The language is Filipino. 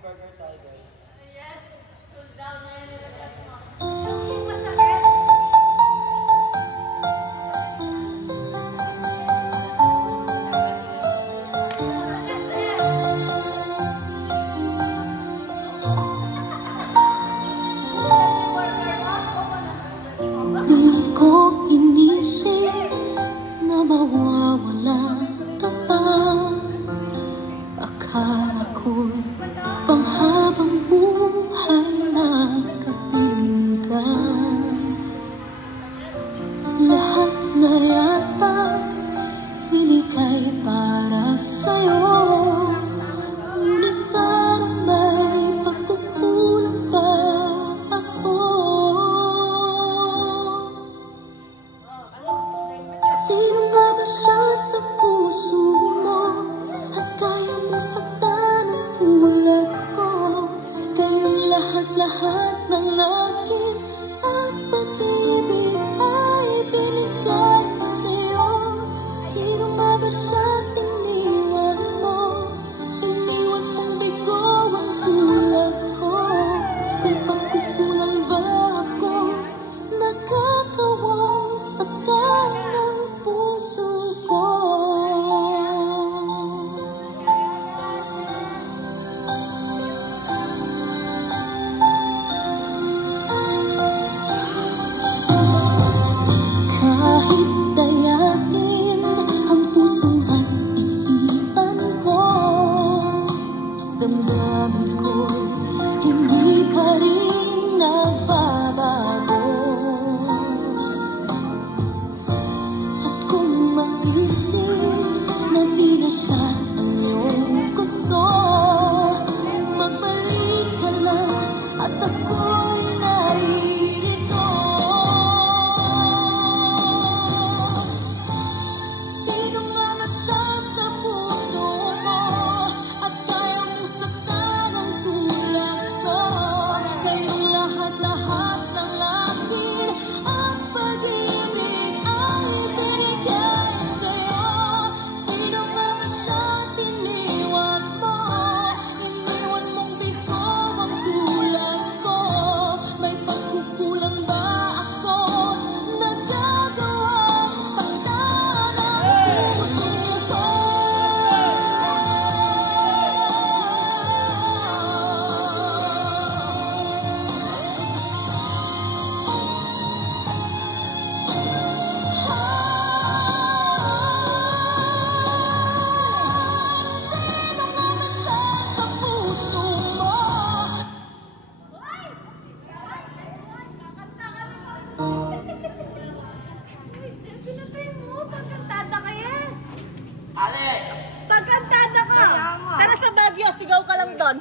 burger tayo, guys. Yes, cool down na yun. Yung masakit. Di ko inisip na mawawala ka pa. Akala ko'y panghabang buhay na kapiling ka. Lahat na yata binigay para sa'yo, ngunit parang may pagkukulang pa ako. Sino nga ba siya sa puso mo at kaya mong saktan ang tulad ko? Kayong lahat-lahat ng akin at pag-ibig ay binigay sa'yo. Sino nga ba siya iniwan mo? Iniwan mong bigo ang tulad ko. May pagkukulang ba ako? Nakakawang saktan ng puso ko. Kahit dayatin ang puso at isipan ko, damdamin ko'y hindi pa rin nagbabago. At kung mag-isip na di na siya ang iyong gusto, magbalik ka lang at ako'y naririto. Sino nga ba siya sa puso mo at kaya mong saktan ang tulad ko? Kayong lahat-lahat ng akin at pag-ibig ay binigay sa'yo. Sino nga ba siya iniwan mo? Iniwan mong bigo ang tulad ko. May pagkukulang ba ako? Nagagawang saktan ang puso ko. Sino nga ba siya sa puso mo? Pinatay mo, pagkantada ka yan. Ale! Pagkantada ka. Kaya nga. Tara sa Baguio, sigaw ka lang doon.